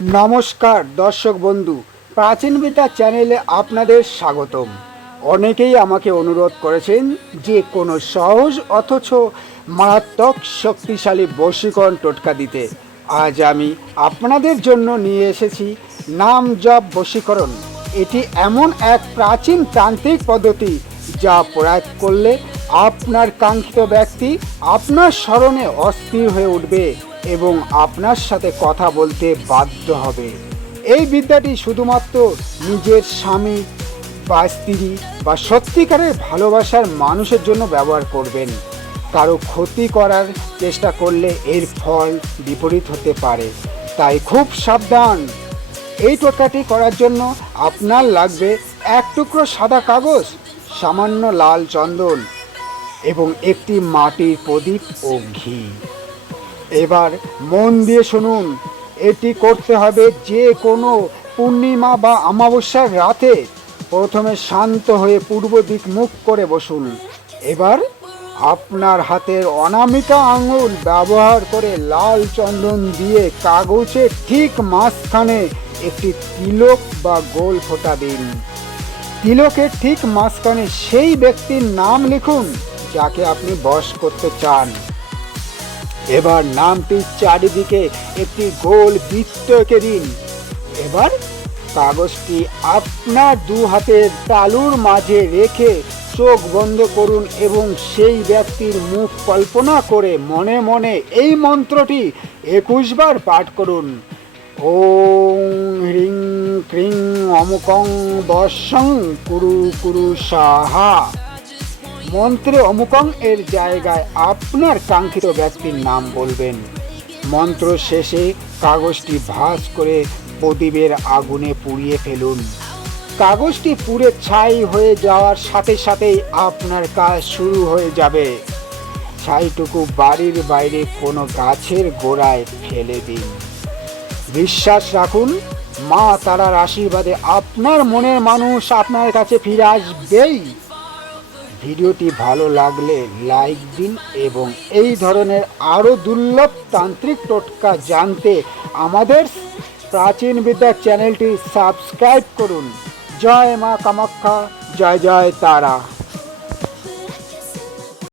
নমস্কার দর্শক বন্ধু, প্রাচীন বিদ্যা চ্যানেলে আপনাদের স্বাগতম। অনেকেই আমাকে অনুরোধ করেছেন যে কোনো সহজ অথচ মারাত্মক শক্তিশালী বশীকরণ টোটকা দিতে। আজ আমি আপনাদের জন্য নিয়ে এসেছি নাম জপ বশীকরণ। এটি এমন এক প্রাচীন তান্ত্রিক পদ্ধতি যা প্রয়োগ করলে আপনার কাঙ্ক্ষিত ব্যক্তি আপনার স্মরণে অস্থির হয়ে উঠবে এবং আপনার সাথে কথা বলতে বাধ্য হবে। এই বিদ্যাটি শুধুমাত্র নিজের স্বামী বা স্ত্রী বা সত্যিকারের ভালোবাসার মানুষের জন্য ব্যবহার করবেন। কারো ক্ষতি করার চেষ্টা করলে এর ফল বিপরীত হতে পারে, তাই খুব সাবধান। এই টোটকাটি করার জন্য আপনার লাগবে এক টুকরো সাদা কাগজ, সামান্য লাল চন্দন এবং একটি মাটির প্রদীপ ও ঘি। এবার মন দিয়ে শুনুন, এটি করতে হবে যে কোনো পূর্ণিমা বা অমাবস্যার রাতে। প্রথমে শান্ত হয়ে পূর্ব দিক মুখ করে বসুন। এবার আপনার হাতের অনামিকা আঙুল ব্যবহার করে লাল চন্দন দিয়ে কাগজের ঠিক মাঝখানে একটি তিলক বা গোল ফোঁটা দিন। তিলকের ঠিক মাঝখানে সেই ব্যক্তির নাম লিখুন যাকে আপনি বশ করতে চান। এবার নামটির চারিদিকে একটি গোল বৃত্ত এঁকে দিন। এবার কাগজটি আপনার দু হাতের তালুর মাঝে রেখে চোখ বন্ধ করুন এবং সেই ব্যক্তির মুখ কল্পনা করে মনে মনে এই মন্ত্রটি 21 বার পাঠ করুন। ওং হ্রিং ক্রিং অমুকং বশং কুরু কুরু সাহা। মন্ত্রে অমুকং এর জায়গায় আপনার কাঙ্ক্ষিত ব্যক্তির নাম বলবেন। মন্ত্র শেষে কাগজটি ভাঁজ করে প্রদীপের আগুনে পুড়িয়ে ফেলুন। কাগজটি পুড়ে ছাই হয়ে যাওয়ার সাথে সাথেই আপনার কাজ শুরু হয়ে যাবে। ছাইটুকু বাড়ির বাইরে কোনো গাছের গোড়ায় ফেলে দিন। বিশ্বাস রাখুন, মা তারার আশীর্বাদে আপনার মনের মানুষ আপনার কাছে ফিরে আসবেই। ভিডিওটি ভালো লাগলে লাইক দিন এবং এই ধরনের আরও দুর্লভ তান্ত্রিক টোটকা জানতে আমাদের প্রাচীন বিদ্যা চ্যানেলটি সাবস্ক্রাইব করুন। জয় মা কামাখ্যা, জয় জয় তারা।